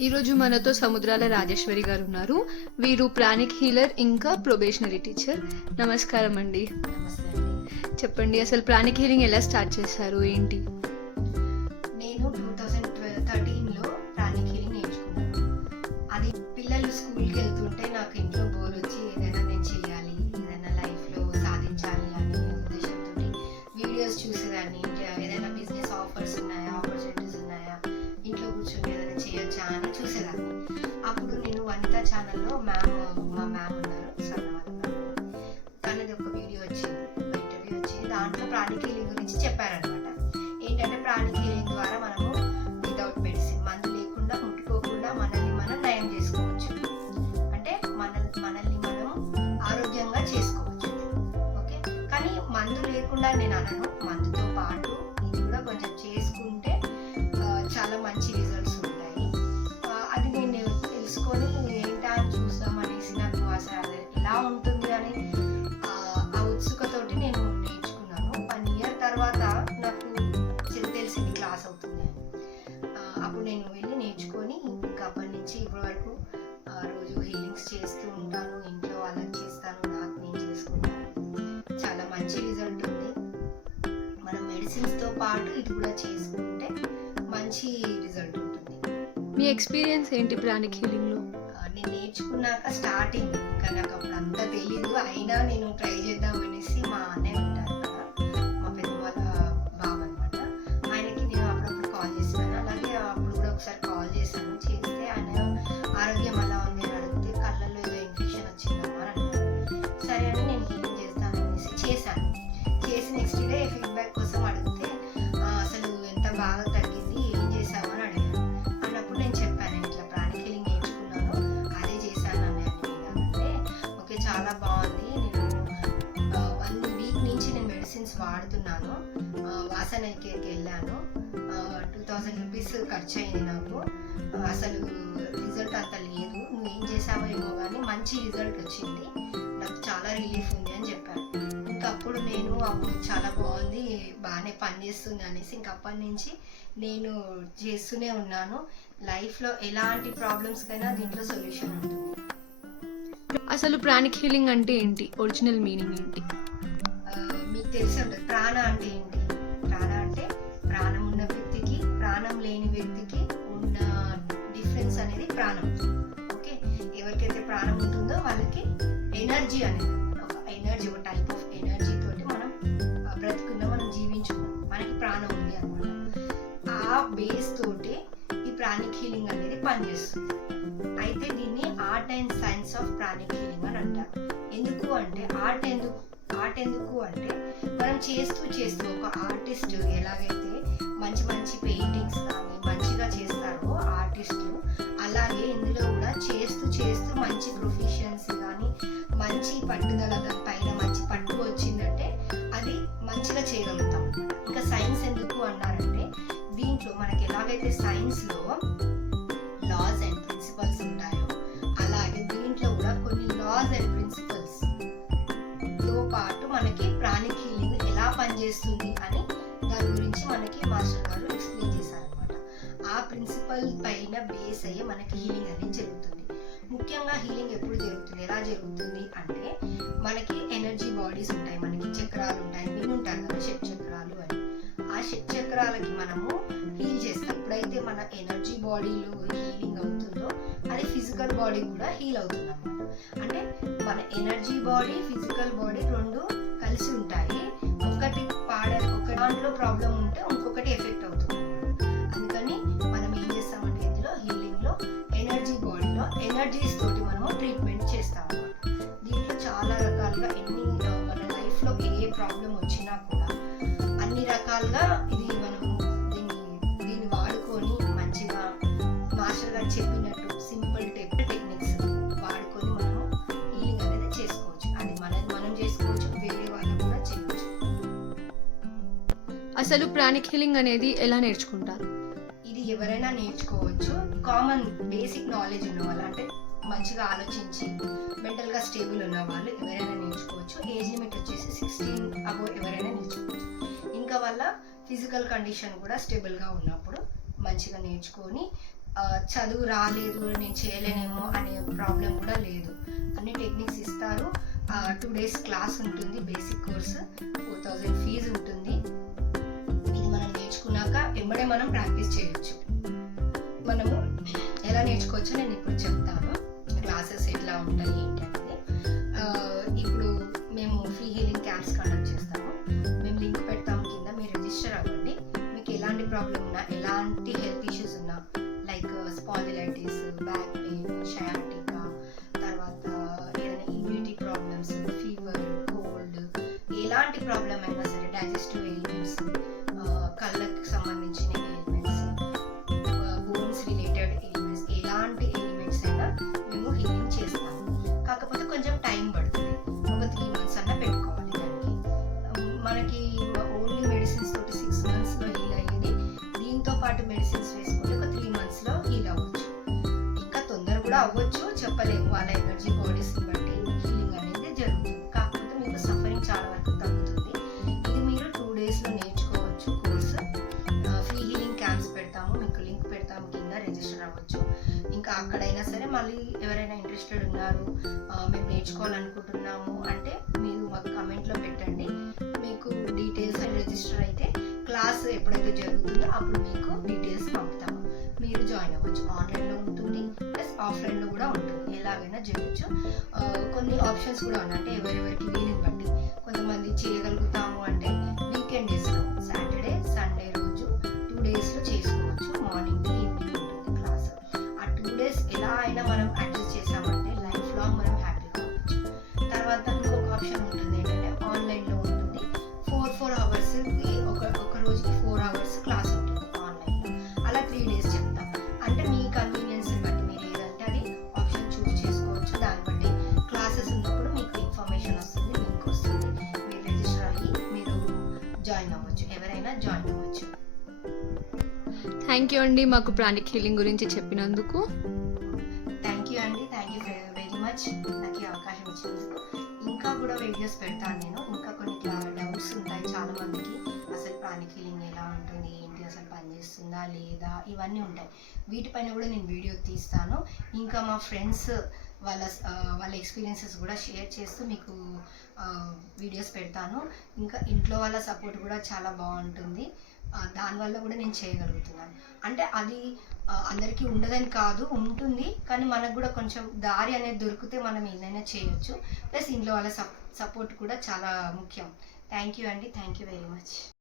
ఈరోజు మనతో సముద్రాల రాజేశ్వరి గారు ఉన్నారు. వీరు ప్రాణిక్ హీలర్ ఇంకా ప్రొబేషనరీ టీచర్. నమస్కారం అండి. చెప్పండి అసలు ప్రాణిక్ హీలింగ్ ఎలా స్టార్ట్ చేశారు? ఏంటి? ఏదైనా చూసేదాన్ని అప్పుడు నేను వనిత ఛానల్లో మ్యామ్ మా మ్యామ్ ఉన్నారు స్వర్ణవత మ్యామ్ తనది ఒక వీడియో వచ్చింది ఇంటర్వ్యూ వచ్చింది. దాంట్లో ప్రాణిక్ హీలింగ్ గురించి చెప్పారనమాట ఏంటంటే ప్రాణిక్ హీలింగ్ ద్వారా మనము వితౌట్ మెడిసిన్ మందు లేకుండా ముట్టుకోకుండా మనల్ని మనం నయం చేసుకోవచ్చు. అంటే మన మనల్ని మనం ఆరోగ్యంగా చేసుకోవచ్చు. ఓకే? కానీ మందు లేకుండా నేను అనను. నేను వెళ్ళి నేర్చుకొని ఇంకా అప్పటి నుంచి ఇప్పటి వరకు ఆ, రోజు హీలింగ్స్ చేస్తూ ఉంటాను ఇంట్లో వాళ్ళకి చేస్తాను నాకు నేను చేసుకుంటాను. చాలా మంచి రిజల్ట్ ఉంది. మనం మెడిసిన్స్తో పాటు ఇది కూడా చేసుకుంటే మంచి రిజల్ట్ ఉంటుంది. మీ ఎక్స్పీరియన్స్ ఏంటి ప్రాణిక్ హీలింగ్లో నేను నేర్చుకున్నాక స్టార్టింగ్ ఇంకా నాకు అప్పుడు అంత తెలీదు. అయినా నేను ట్రై చేద్దాం అనేసి మా అన్నయ్య థౌజండ్ రూపీస్ ఖర్చు అయింది నాకు అసలు రిజల్ట్ అంత లేదు. నువ్వు ఏం చేసావో ఏమో కానీ మంచి రిజల్ట్ వచ్చింది. నాకు చాలా రిలీఫ్ ఉంది అని చెప్పాను ఇంకా అప్పుడు నేను అప్పుడు చాలా బాగుంది బాగానే పనిచేస్తుంది అనేసి ఇంక అప్పటి నుంచి నేను చేస్తూనే ఉన్నాను. లైఫ్లో ఎలాంటి ప్రాబ్లమ్స్కైనా దీంట్లో సొల్యూషన్ ఉంటుంది. అసలు ప్రాణిక్ హీలింగ్ అంటే ఏంటి? ఒరిజినల్ మీనింగ్ ఏంటి? మీకు తెలిసి ఉంటుంది. ప్రాణ అంటే ఏంటి? ప్రాణం. ఓకే? ఎవరికైతే ప్రాణం ఉంటుందో వాళ్ళకి ఎనర్జీ అనేది ఒక ఎనర్జీ ఒక టైప్ ఆఫ్ ఎనర్జీ తోటి మనం ఆ, బ్రతుకున్నాం మనం జీవించుకున్నాం. మనకి ప్రాణం ఉంది అనమాట ఆ బేస్ తోటి ఈ ప్రాణిక్ హీలింగ్ అనేది పనిచేస్తుంది. అయితే దీన్ని art and science of pranic healing అని అంటారు. ఎందుకు అంటే ఆర్ట్ ఎందుకు ఆర్ట్ ఎందుకు అంటే మనం చేస్తూ చేస్తూ ఒక ఆర్టిస్ట్ ఎలాగైతే మంచి మంచి పెయింటింగ్స్ ఎలాగైతే సైన్స్లో లాస్ అండ్ ప్రిన్సిపల్స్ ఉంటాయో అలాగే దీంట్లో కూడా కొన్ని లాస్ అండ్ ప్రిన్సిపల్స్తో పాటు మనకి ప్రాణిక్ హీలింగ్ ఎలా పనిచేస్తుంది అని దాని గురించి మనకి మాస్టర్ గారు ఎక్స్ప్లెయిన్ చేశారనమాట ఆ ప్రిన్సిపల్ పైన బేస్ అయ్యి మనకి హీలింగ్ అనేది జరుగుతుంది. ముఖ్యంగా హీలింగ్ ఎప్పుడు జరుగుతుంది ఎలా జరుగుతుంది అంటే మనకి ఎనర్జీ బాడీస్ ఉంటాయి మనకి చక్రాలు ఉంటాయి వినుంటారు కదా షట్ చక్రాలు అని. ఆ షట్ చక్రాలకి మనము బాడీలో హీలింగ్ అవుతుందో అది ఫిజికల్ బాడీ కూడా హీల్ అవుతుంది అనమాట అంటే మన ఎనర్జీ బాడీ ఫిజికల్ బాడీ రెండు కలిసి ఉంటాయి. ఒకటి పాడ ఒక దాంట్లో ప్రాబ్లం ఉంటే ఇంకొకటి ఎఫెక్ట్ అవుతుంది. గారు చెప్పినట్టు సింపుల్ టెక్ టెక్నిక్స్ వాడుకొని మనము హీలింగ్ అనేది చేసుకోవచ్చు. అది మన మనం చేసుకోవచ్చు వేరే వాళ్ళకు కూడా చేయవచ్చు అసలు ప్రాణిక్ హీలింగ్ అనేది ఎలా నేర్చుకుంటారు? ఇది ఎవరైనా నేర్చుకోవచ్చు. కామన్ బేసిక్ నాలెడ్జ్ ఉన్న వాళ్ళు అంటే మంచిగా ఆలోచించి మెంటల్గా స్టేబుల్ ఉన్న వాళ్ళు ఎవరైనా నేర్చుకోవచ్చు. ఏజ్ లిమిట్ వచ్చేసి సిక్స్టీన్ అబో ఎవరైనా నేర్చుకోవచ్చు. ఇంకా వాళ్ళ ఫిజికల్ కండిషన్ కూడా స్టేబుల్గా ఉన్నప్పుడు మంచిగా నేర్చుకొని చదువు రాలేదు నేను చేయలేనేమో అనే ప్రాబ్లం కూడా లేదు. అన్ని టెక్నిక్స్ ఇస్తారు. టూ డేస్ క్లాస్ ఉంటుంది basic course. Four thousand fee ఉంటుంది. ఇది మనం నేర్చుకున్నాక వెంబడే మనం ప్రాక్టీస్ చేయొచ్చు. మనము ఎలా నేర్చుకోవచ్చో నేను ఇప్పుడు చెప్తాను. క్లాసెస్ ఎట్లా ఉంటాయి ఏంటి అనేది ఇప్పుడు మేము ఫ్రీ హీలింగ్ క్యాంప్స్ కండక్ట్ చేస్తాము. మేము లింక్ పెడతాము కింద మీరు రిజిస్టర్ అవ్వండి. మీకు ఎలాంటి ప్రాబ్లం ఉన్నా ఎలాంటి హెల్త్ ఇష్యూస్ ఉన్నా like spondylitis back pain sciatica తర్వాత ఏదైనా ఇమ్యూనిటీ ప్రాబ్లమ్స్ ఫీవర్ కోల్డ్ ఎలాంటి ప్రాబ్లం అయినా సరే డైజెస్టివ్ ఎలిమెంట్స్ కళ్ళకి సంబంధించిన ఎలిమెంట్స్ బోన్స్ రిలేటెడ్ ఎలిమెంట్స్ ఎలాంటి ఎలిమెంట్స్ అయినా మేము హీలింగ్ చేస్తాము. కాకపోతే కొంచెం టైం పడుతుంది. ఒక త్రీ మంత్స్ అన్న పెట్టుకోవాలి దానికి. మనకి ఓన్లీ మెడిసిన్స్ తోటి సిక్స్ మంత్స్లో హీల్ అయ్యేది. దీంతో పాటు మెడిసిన్స్ కూడా అవ్వచ్చు చెప్పలేము. వాళ్ళ ఎనర్జీ బాడీస్ని బట్టి హీలింగ్ అనేది జరుగుతుంది. కాకపోతే మీకు సఫరింగ్ చాలా వరకు తగ్గుతుంది. ఇది మీరు టూ డేస్లో నేర్చుకోవచ్చు కోర్సు. ఫ్రీ హీలింగ్ క్యాంప్స్ పెడతాము. మీకు లింక్ పెడతాము కింద రిజిస్టర్ అవ్వచ్చు. ఇంకా అక్కడైనా సరే మళ్ళీ ఎవరైనా ఇంట్రెస్టెడ్ ఉన్నారు మేము నేర్చుకోవాలనుకుంటున్నాము అంటే మీరు మాకు కమెంట్లో పెట్టండి. మీకు డీటెయిల్స్ అండ్ రిజిస్టర్ అయితే క్లాస్ ఎప్పుడైతే జరుగుతుందో అప్పుడు మీకు డీటెయిల్స్ పంపుతాము. మీరు జాయిన్ అవ్వచ్చు. ఆన్లైన్లో ఉంటుంది. ఫ్రెండ్ కూడా ఉంటుంది. ఎలాగైనా చేయొచ్చు కొన్ని ఆప్షన్స్ కూడా ఉన్నాయి. అంటే ఎవరెవరికి వీలుని బట్టి. కొంతమంది చేయగలుగుతాము అంటే ఎవరైనా థ్యాంక్ యూ అండి మాకు ప్రాణిక్ హీలింగ్ గురించి చెప్పినందుకు. థ్యాంక్ యూ అండి. థ్యాంక్ యూ వెరీ మచ్ నాకు ఈ అవకాశం ఇచ్చినందుకు. ఇంకా కూడా వీడియోస్ పెడతాను నేను. ఇంకా కొన్ని డౌట్స్ ఉంటాయి చాలా మందికి. అసలు ప్రాణిక్ హీలింగ్ ఎలా ఉంటుంది? ఏంటి? అసలు పనిచేస్తుందా లేదా? ఇవన్నీ ఉంటాయి. వీటిపైన కూడా నేను వీడియో తీస్తాను. ఇంకా మా ఫ్రెండ్స్ వాళ్ళ వాళ్ళ ఎక్స్పీరియన్సెస్ కూడా షేర్ చేస్తూ మీకు వీడియోస్ పెడతాను. ఇంకా ఇంట్లో వాళ్ళ సపోర్ట్ కూడా చాలా బాగుంటుంది. దానివల్ల కూడా నేను చేయగలుగుతున్నాను. అంటే అది అందరికీ ఉండదని కాదు ఉంటుంది. కానీ మనకు కూడా కొంచెం దారి అనేది దొరికితే మనం ఏదైనా చేయొచ్చు. ప్లస్ ఇంట్లో వాళ్ళ సపోర్ట్ కూడా చాలా ముఖ్యం. థ్యాంక్ యూ అండి. Thank you very much.